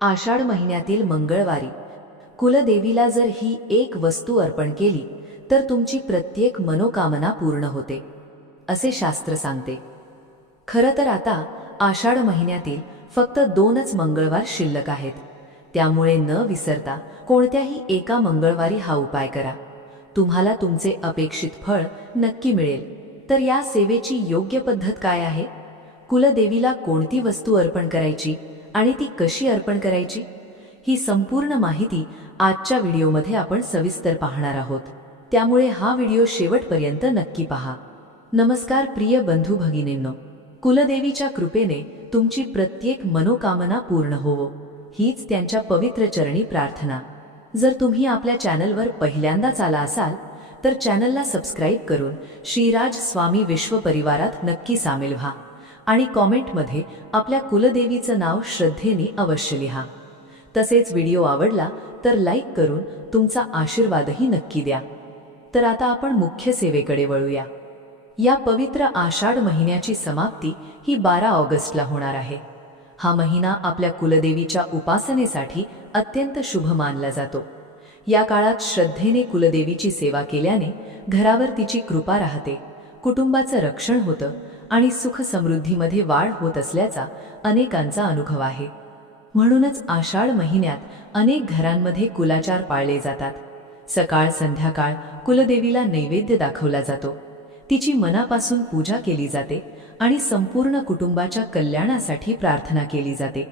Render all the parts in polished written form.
आषाढ महिन्यातील मंगळवारी कुलदेवीला जर ही एक वस्तू अर्पण केली तर तुमची प्रत्येक मनोकामना पूर्ण होते असे शास्त्र सांगते। खरं तर आता आषाढ महिन्यातील फक्त 2च मंगळवार शिल्लक आहेत, त्यामुळे न विसरता कोणत्याही एका मंगळवारी हा उपाय करा। तुम्हाला तुमचे अपेक्षित फळ नक्की मिळेल। तर या सेवेची योग्य पद्धत काय आहे? कुलदेवीला कोणती वस्तू अर्पण करायची आणि ती कशी अर्पण करायची, ही संपूर्ण माहिती आजच्या व्हिडिओमध्ये आपण सविस्तर पाहणार आहोत, त्यामुळे हा व्हिडिओ शेवटपर्यंत नक्की पहा। नमस्कार प्रिय बंधू भगिनींनो, कुलदेवीच्या कृपेने तुमची प्रत्येक मनोकामना पूर्ण होवो हीच त्यांच्या पवित्र चरणी प्रार्थना। जर तुम्ही आपल्या चॅनलवर पहिल्यांदाच आला असाल तर चॅनलला सबस्क्राइब करून श्रीराज स्वामी विश्व परिवारात नक्की सामील व्हा आणि कॉमेंटमध्ये आपल्या कुलदेवीचं नाव श्रद्धेने अवश्य लिहा। तसेच व्हिडिओ आवडला तर लाईक करून तुमचा आशीर्वादही नक्की द्या। तर आता आपण मुख्य सेवेकडे वळूया। या पवित्र आषाढ महिन्याची समाप्ती ही 12 ऑगस्टला होणार आहे। हा महिना आपल्या कुलदेवीच्या उपासनेसाठी अत्यंत शुभ मानला जातो। या काळात श्रद्धेने कुलदेवीची सेवा केल्याने घरावर तिची कृपा राहते, कुटुंबाचं रक्षण होतं आणि सुख समृद्धीमध्ये वाढ होत असल्याचा अनेकांचा अनुभव आहे। म्हणूनच आषाढ महिन्यात अनेक घरांमध्ये कुलाचार पाळले जातात। सकाळ संध्याकाळ कुलदेवीला नैवेद्य दाखवला जातो, तिची मनापासून पूजा केली जाते आणि संपूर्ण कुटुंबाच्या कल्याणासाठी प्रार्थना केली जाते।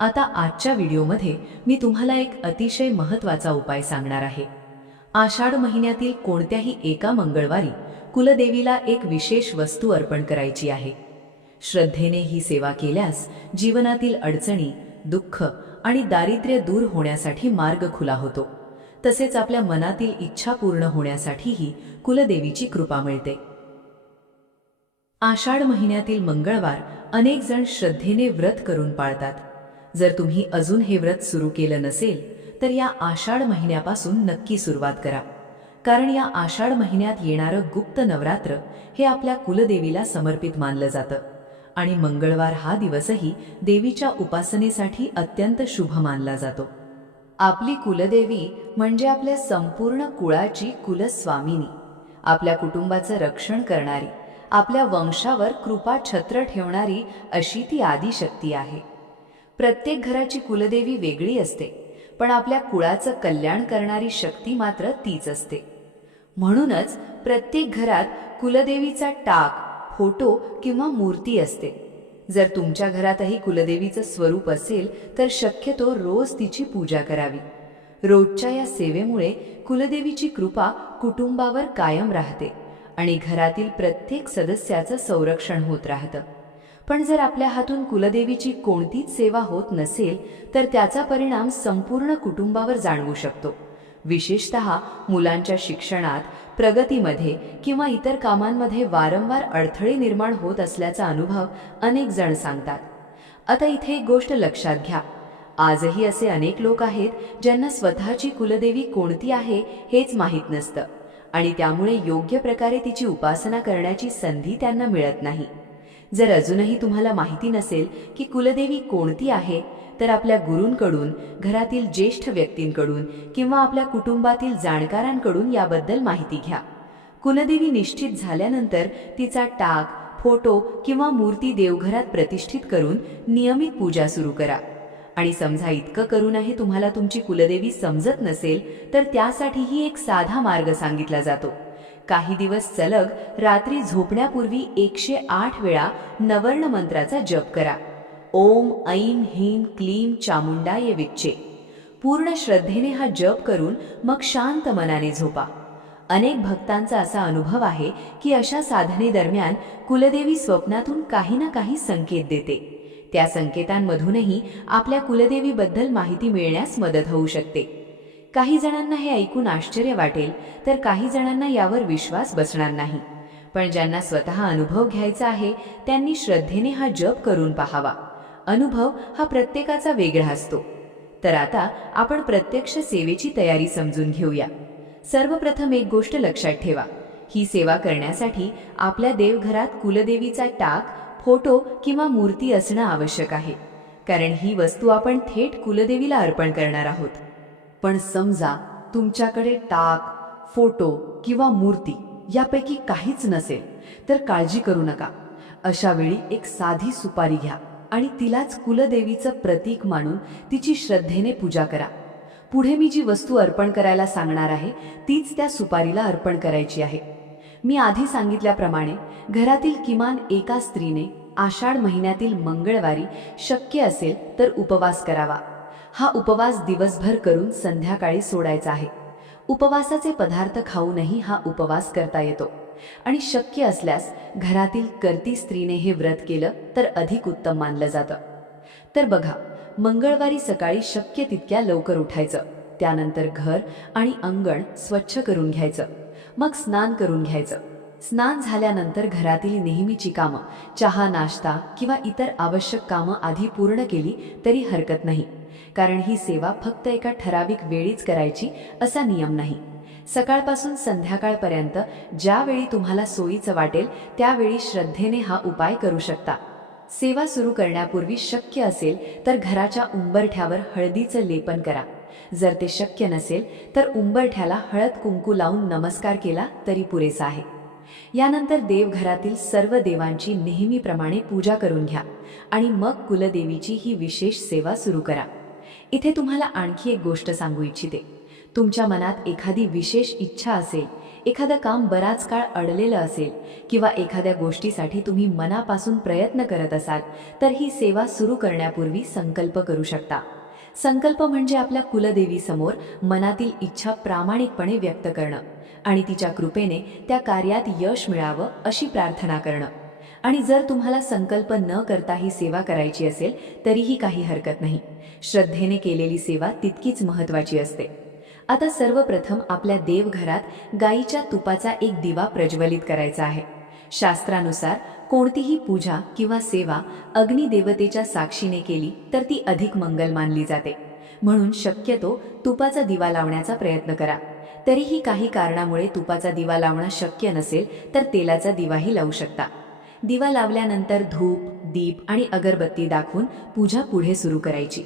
आता आजच्या व्हिडिओमध्ये मी तुम्हाला एक अतिशय महत्त्वाचा उपाय सांगणार आहे। आषाढ महिन्यातील कोणत्याही एका मंगळवारी कुलदेवीला एक विशेष वस्तू अर्पण करायची आहे। श्रद्धेने ही सेवा केल्यास जीवनातील अडचणी, दुःख आणि दारिद्र्य दूर होण्यासाठी मार्ग खुला होतो। तसेच आपल्या मनातील इच्छा पूर्ण होण्यासाठीही कुलदेवीची कृपा मिळते। आषाढ महिन्यातील मंगळवार अनेक जण श्रद्धेने व्रत करून पाळतात। जर तुम्ही अजून हे व्रत सुरू केलं नसेल तर या आषाढ महिन्यापासून नक्की सुरुवात करा, कारण या आषाढ महिन्यात येणारं गुप्त नवरात्र हे आपल्या कुलदेवीला समर्पित मानलं जातं आणि मंगळवार हा दिवसही देवीच्या उपासनेसाठी अत्यंत शुभ मानला जातो। आपली कुलदेवी म्हणजे आपल्या संपूर्ण कुळाची कुलस्वामिनी, आपल्या कुटुंबाचं रक्षण करणारी, आपल्या वंशावर कृपा छत्र ठेवणारी अशी ती आदिशक्ती आहे। प्रत्येक घराची कुलदेवी वेगळी असते, पण आपल्या कुळाचं कल्याण करणारी शक्ती मात्र तीच असते। म्हणूनच प्रत्येक घरात कुलदेवीचा टाक, फोटो किंवा मूर्ती असते। जर तुमच्या घरातही कुलदेवीचं स्वरूप असेल तर शक्यतो रोज तिची पूजा करावी। रोजच्या या सेवेमुळे कुलदेवीची कृपा कुटुंबावर कायम राहते आणि घरातील प्रत्येक सदस्याचं संरक्षण होत राहतं। पण जर आपल्या हातून कुलदेवीची कोणतीच सेवा होत नसेल तर त्याचा परिणाम संपूर्ण कुटुंबावर जाणवू शकतो। विशेषतः मुलांच्या शिक्षणात, प्रगतीमध्ये किंवा इतर कामांमध्ये वारंवार अडथळे निर्माण होत असल्याचा अनुभव अनेक जण सांगतात। आता इथे एक गोष्ट लक्षात घ्या, आजही असे अनेक लोक आहेत ज्यांना स्वतःची कुलदेवी कोणती आहे हेच माहीत नसतं आणि त्यामुळे योग्य प्रकारे तिची उपासना करण्याची संधी त्यांना मिळत नाही। जर अजूनही तुम्हाला माहिती नसेल की कुलदेवी कोणती आहे तर आपल्या गुरूंकडून, घरातील ज्येष्ठ व्यक्तींकडून किंवा आपल्या कुटुंबातील जाणकारांकडून याबद्दल माहिती घ्या। कुलदेवी निश्चित झाल्यानंतर तिचा टाक, फोटो किंवा मूर्ती देवघरात प्रतिष्ठित करून नियमित पूजा सुरू करा। आणि समजा इतकं करूनही तुम्हाला तुमची कुलदेवी समजत नसेल तर त्यासाठीही एक साधा मार्ग सांगितला जातो। काही दिवस सलग रात्री झोपण्यापूर्वी 108 वेळा नवर्ण मंत्राचा जप करा। ओम ऐं ह्रीं क्लीं चामुंडाय विच्चे। पूर्ण श्रद्धेने हा जप करून मग शांत मनाने झोपा। अनेक भक्तांचा असा अनुभव आहे की अशा साधनेदरम्यान कुलदेवी स्वप्नातून काही ना काही संकेत देते। त्या संकेतांमधूनही आपल्या कुलदेवीबद्दल माहिती मिळण्यास मदत होऊ शकते। काही जणांना हे ऐकून आश्चर्य वाटेल तर काही जणांना यावर विश्वास बसणार नाही, पण ज्यांना स्वतः अनुभव घ्यायचा आहे त्यांनी श्रद्धेने हा जप करून पाहावा। अनुभव हा प्रत्येकाचा वेगळा असतो। तर आता आपण प्रत्यक्ष सेवेची तयारी समजून घेऊया। सर्वप्रथम एक गोष्ट लक्षात ठेवा, ही सेवा करण्यासाठी आपल्या देवघरात कुलदेवीचा टाक, फोटो किंवा मूर्ती असणं आवश्यक आहे, कारण ही वस्तू आपण थेट कुलदेवीला अर्पण करणार आहोत. पण समजा तुमच्याकडे टाक, फोटो किंवा मूर्ती यापैकी काहीच नसेल, तर काळजी करू नका. अशा वेळी एक साधी सुपारी घ्या आणि तिलाच कुलदेवीचं प्रतीक मानून तिची श्रद्धेने पूजा करा. पुढे मी जी वस्तू अर्पण करायला सांगणार आहे तीच त्या सुपारीला अर्पण करायची आहे. मी आधी सांगितल्याप्रमाणे घरातील किमान एका स्त्रीने आषाढ महिन्यातील मंगळवारी शक्य असेल तर उपवास करावा. हा उपवास दिवसभर करून संध्याकाळी सोडायचा आहे. उपवासाचे पदार्थ खाऊनही हा उपवास करता येतो आणि शक्य असल्यास घरातील कर्ती स्त्रीने हे व्रत केलं तर अधिक उत्तम मानलं जातं. तर बघा, मंगळवारी सकाळी शक्य तितक्या लवकर उठायचं. त्यानंतर घर आणि अंगण स्वच्छ करून घ्यायचं. मग स्नान करून घ्यायचं. स्नान झाल्यानंतर घरातील नेहमीची कामं, चहा, नाश्ता किंवा इतर आवश्यक कामं आधी पूर्ण केली तरी हरकत नाही, कारण ही सेवा फक्त एका ठराविक वेळीच करायची असा नियम नाही. सकाळपासून संध्याकाळपर्यंत ज्यावेळी तुम्हाला सोयीचं वाटेल त्यावेळी श्रद्धेने हा उपाय करू शकता. सेवा सुरू करण्यापूर्वी शक्य असेल तर घराच्या उंबरठ्यावर हळदीचं लेपन करा. जर ते शक्य नसेल तर उंबरठ्याला हळद कुंकू लावून नमस्कार केला तरी पुरेसा आहे. यानंतर देवघरातील सर्व देवांची नेहमीप्रमाणे पूजा करून घ्या आणि मग कुलदेवीची ही विशेष सेवा सुरू करा. इथे तुम्हाला आणखी एक गोष्ट सांगू इच्छिते. तुमच्या मनात एखादी विशेष इच्छा असेल, एखादं काम बराच काळ अडलेलं असेल किंवा एखाद्या गोष्टीसाठी तुम्ही मनापासून प्रयत्न करत असाल, तर ही सेवा सुरू करण्यापूर्वी संकल्प करू शकता. संकल्प म्हणजे आपल्या कुलदेवीसमोर मनातील इच्छा प्रामाणिकपणे व्यक्त करणं आणि तिच्या कृपेने त्या कार्यात यश मिळावं अशी प्रार्थना करणं. आणि जर तुम्हाला संकल्प न करता ही सेवा करायची असेल तरीही काही हरकत नाही. श्रद्धेने केलेली सेवा तितकीच महत्त्वाची असते. आता सर्वप्रथम आपल्या देवघरात गाईच्या तुपाचा एक दिवा प्रज्वलित करायचा आहे. शास्त्रानुसार कोणतीही पूजा किंवा सेवा अग्निदेवतेच्या साक्षीने केली तर ती अधिक मंगल मानली जाते. म्हणून शक्यतो तुपाचा दिवा लावण्याचा प्रयत्न करा. तरीही काही कारणामुळे तुपाचा दिवा लावणं शक्य नसेल तर तेलाचा दिवाही लावू शकता. दिवा लावल्यानंतर धूप, दीप आणि अगरबत्ती दाखवून पूजा पुढे सुरू करायची.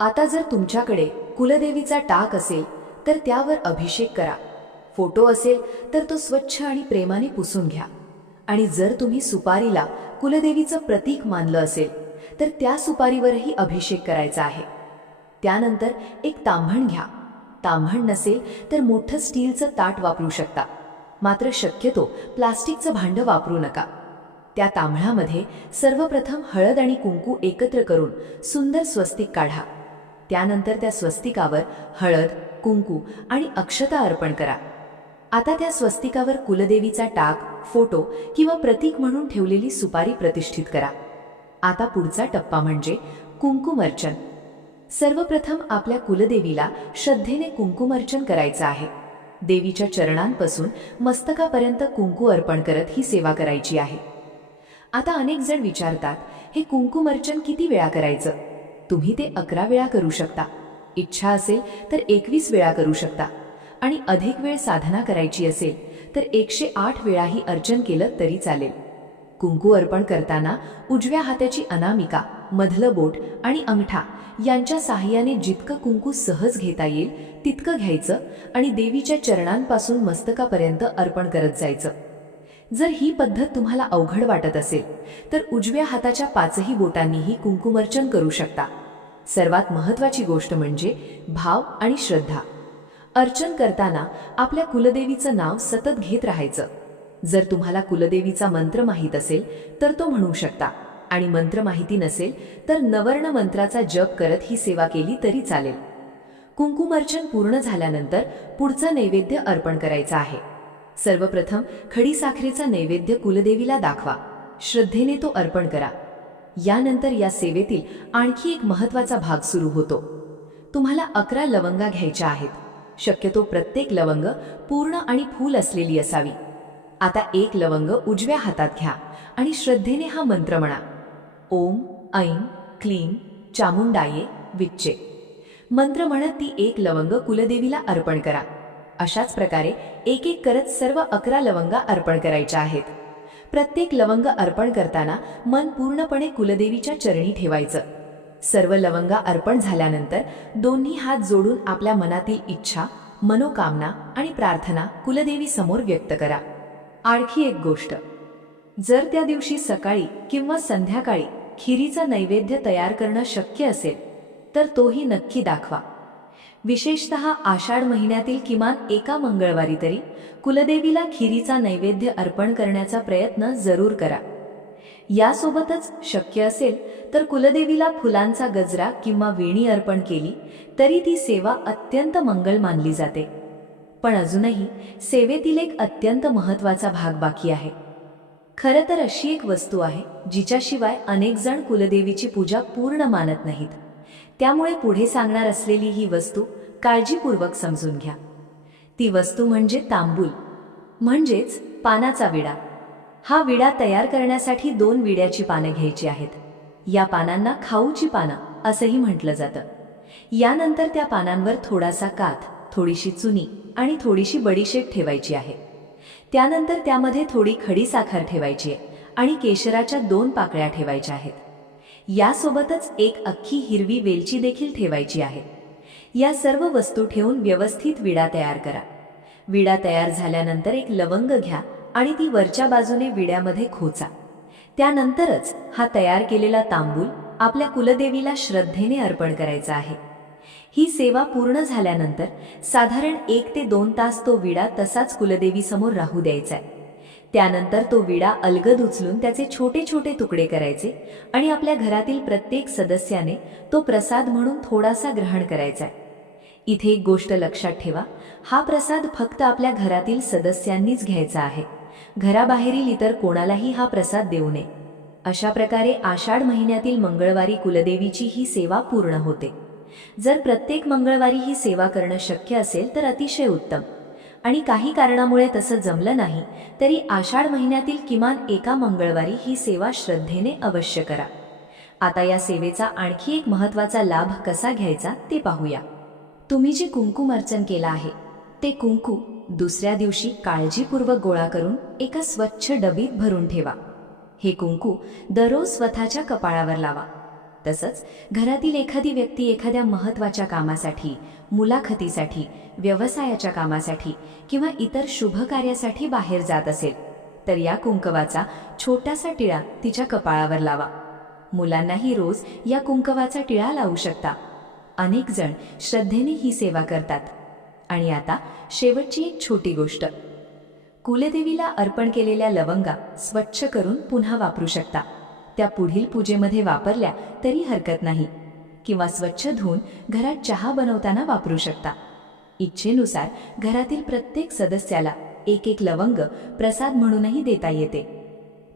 आता जर तुमच्याकडे कुलदेवीचा टाक असेल तर त्यावर अभिषेक करा. फोटो असेल तर तो स्वच्छ आणि प्रेमाने पुसून घ्या. आणि जर तुम्ही सुपारीला कुलदेवीचं प्रतीक मानलं असेल तर त्या सुपारीवरही अभिषेक करायचा आहे. त्यानंतर एक ताम्हण घ्या. ताम्हण नसेल तर मोठं स्टीलचं ताट वापरू शकता, मात्र शक्यतो प्लास्टिकचं भांडं वापरू नका. त्या तांबळामध्ये सर्वप्रथम हळद आणि कुंकू एकत्र करून सुंदर स्वस्तिक काढा. त्यानंतर त्या स्वस्तिकावर हळद, कुंकू आणि अक्षता अर्पण करा. आता त्या स्वस्तिकावर कुलदेवीचा टाक, फोटो किंवा प्रतीक म्हणून ठेवलेली सुपारी प्रतिष्ठित करा. आता पुढचा टप्पा म्हणजे कुंकुमर्चन. सर्वप्रथम आपल्या कुलदेवीला श्रद्धेने कुंकुमर्चन करायचं आहे. देवीच्या चरणांपासून मस्तकापर्यंत कुंकू अर्पण करत ही सेवा करायची आहे. आता अनेक जण विचारतात, हे कुंकुमर्चन किती वेळा करायचं? तुम्ही ते 11 वेळा करू शकता. इच्छा असेल तर 21 वेळा करू शकता आणि अधिक वेळ साधना करायची असेल तर 108 वेळाही अर्चन केलं तरी चालेल. कुंकू अर्पण करताना उजव्या हाताची अनामिका, मधलं बोट आणि अंगठा यांच्या साहाय्याने जितकं कुंकू सहज घेता येईल तितकं घ्यायचं आणि देवीच्या चरणांपासून मस्तकापर्यंत अर्पण करत जायचं. जर ही पद्धत तुम्हाला अवघड वाटत असेल तर उजव्या हाताच्या 5ही बोटांनीही कुंकुमर्चन करू शकता. सर्वात महत्त्वाची गोष्ट म्हणजे भाव आणि श्रद्धा. अर्चन करताना आपल्या कुलदेवीचं नाव सतत घेत राहायचं. जर तुम्हाला कुलदेवीचा मंत्र माहीत असेल तर तो म्हणू शकता आणि मंत्र माहिती नसेल तर नवर्ण मंत्राचा जप करत ही सेवा केली तरी चालेल. कुंकुमर्चन पूर्ण झाल्यानंतर पुढचा नैवेद्य अर्पण करायचा आहे. सर्वप्रथम खडीसाखरेचा नैवेद्य कुलदेवीला दाखवा. श्रद्धेने तो अर्पण करा. यानंतर या सेवेतील आणखी एक महत्त्वाचा भाग सुरू होतो. तुम्हाला 11 लवंगा घ्यायच्या आहेत. शक्यतो प्रत्येक लवंग पूर्ण आणि फूल असलेली असावी. आता एक लवंग उजव्या हातात घ्या आणि श्रद्धेने हा मंत्र म्हणा. ओम ऐं क्लीं चामुंडाये विच्चे. मंत्र म्हणत ती एक लवंग कुलदेवीला अर्पण करा. अशाच प्रकारे एक एक करत सर्व 11 लवंगा अर्पण करायच्या आहेत. प्रत्येक लवंग अर्पण करताना मन पूर्णपणे कुलदेवीच्या चरणी ठेवायचं. सर्व लवंगा अर्पण झाल्यानंतर दोन्ही हात जोडून आपल्या मनातील इच्छा, मनोकामना आणि प्रार्थना कुलदेवी समोर व्यक्त करा. आणखी एक गोष्ट, जर त्या दिवशी सकाळी किंवा संध्याकाळी खिरीचा नैवेद्य तयार करणं शक्य असेल तर तोही नक्की दाखवा. विशेषतः आषाढ महिन्यातील किमान एका मंगळवारी तरी कुलदेवीला खिरीचा नैवेद्य अर्पण करण्याचा प्रयत्न जरूर करा. यासोबतच शक्य असेल तर कुलदेवीला फुलांचा गजरा किंवा वेणी अर्पण केली तरी ती सेवा अत्यंत मंगल मानली जाते. पण अजूनही सेवेतील एक अत्यंत महत्त्वाचा भाग बाकी आहे. खरं तर अशी एक वस्तू आहे जिच्याशिवाय अनेक जण कुलदेवीची पूजा पूर्ण मानत नाहीत. त्यामुळे पुढे सांगणार असलेली ही वस्तू काळजीपूर्वक समजून घ्या. ती वस्तू म्हणजे तांबूल, म्हणजेच पानाचा विडा. हा विडा तयार करण्यासाठी 2 विड्याची पाने घ्यायची आहेत. या पानांना खाऊची पानं असंही म्हटलं जातं. यानंतर त्या पानांवर थोडासा काथ, थोडीशी चुनी आणि थोडीशी बडीशेप ठेवायची आहे. त्यानंतर त्यामध्ये थोडी खडी साखर ठेवायची आहे आणि केशराच्या 2 पाकळ्या ठेवायच्या आहेत. यासोबतच एक अख्खी हिरवी वेलची देखील ठेवायची आहे. या सर्व वस्तू ठेवून व्यवस्थित विडा तयार करा. विडा तयार झाल्यानंतर एक लवंग घ्या आणि ती वरच्या बाजूने विड्यामध्ये खोचा. त्यानंतरच हा तयार केलेला तांबूल आपल्या कुलदेवीला श्रद्धेने अर्पण करायचा आहे. ही सेवा पूर्ण झाल्यानंतर साधारण 1 ते 2 तास तो विडा तसाच कुलदेवी समोर राहू द्यायचा आहे. त्यानंतर तो विडा अलगद उचलून त्याचे छोटे छोटे तुकडे करायचे आणि आपल्या घरातील प्रत्येक सदस्याने तो प्रसाद म्हणून थोडासा ग्रहण करायचा आहे. इथे एक गोष्ट लक्षात ठेवा, हा प्रसाद फक्त आपल्या घरातील सदस्यांनीच घ्यायचा आहे. घराबाहेरील इतर कोणालाही हा प्रसाद देऊ नये. अशा प्रकारे आषाढ महिन्यातील मंगळवारी कुलदेवीची ही सेवा पूर्ण होते. जर प्रत्येक मंगळवारी ही सेवा करणं शक्य असेल तर अतिशय उत्तम. आणि काही कारणामुळे तसं जमलं नाही तरी आषाढ महिन्यातील किमान एका मंगळवारी ही सेवा श्रद्धेने अवश्य करा. आता या सेवेचा आणखी एक महत्त्वाचा लाभ कसा घ्यायचा ते पाहूया. तुम्ही जे कुंकुम अर्चन केलं आहे ते कुंकू दुसऱ्या दिवशी काळजीपूर्वक गोळा करून एका स्वच्छ डबीत भरून ठेवा. हे कुंकू दररोज स्वतःच्या कपाळावर लावा. तसंच घरातील एखादी व्यक्ती एखाद्या महत्त्वाच्या कामासाठी, मुलाखतीसाठी, व्यवसायाच्या कामासाठी किंवा इतर शुभ कार्यासाठी बाहेर जात असेल तर या कुंकवाचा छोटासा टिळा तिच्या कपाळावर लावा. मुलांनाही रोज या कुंकवाचा टिळा लावू शकता. अनेक जण श्रद्धेने ही सेवा करतात. आणि आता शेवटची एक छोटी गोष्ट, कुलदेवीला अर्पण केलेल्या लवंगा स्वच्छ करून पुन्हा वापरू शकता. त्या पुढील पूजेमध्ये वापरल्या तरी हरकत नाही किंवा स्वच्छ धुवून घरात चहा बनवताना वापरू शकता. इच्छेनुसार घरातील प्रत्येक सदस्याला एक एक लवंग प्रसाद म्हणूनही देता येते.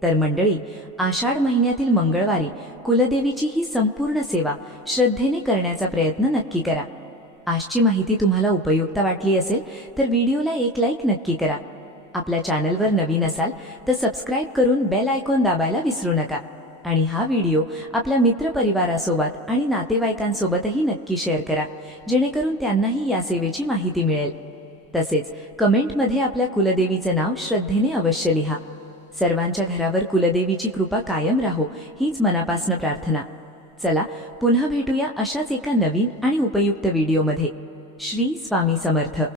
तर मंडळी, आषाढ महिन्यातील मंगळवारी कुलदेवीची ही संपूर्ण सेवा श्रद्धेने करण्याचा प्रयत्न नक्की करा. आजची माहिती तुम्हाला उपयुक्त वाटली असेल तर व्हिडिओला एक लाईक नक्की करा. आपल्या चॅनलवर नवीन असाल तर सबस्क्राईब करून बेल आयकॉन दाबायला विसरू नका. आणि हा व्हिडिओ आपल्या मित्रपरिवारासोबत आणि नातेवाईकांसोबतही नक्की शेअर करा, जेणेकरून त्यांनाही या सेवेची माहिती मिळेल. तसेच कमेंटमध्ये आपल्या कुलदेवीचं नाव श्रद्धेने अवश्य लिहा. सर्वांच्या घरावर कुलदेवीची कृपा कायम राहो हीच मनापासून प्रार्थना. चला पुन्हा भेटूया अशाच एका नवीन आणि उपयुक्त व्हिडिओमध्ये. श्री स्वामी समर्थ.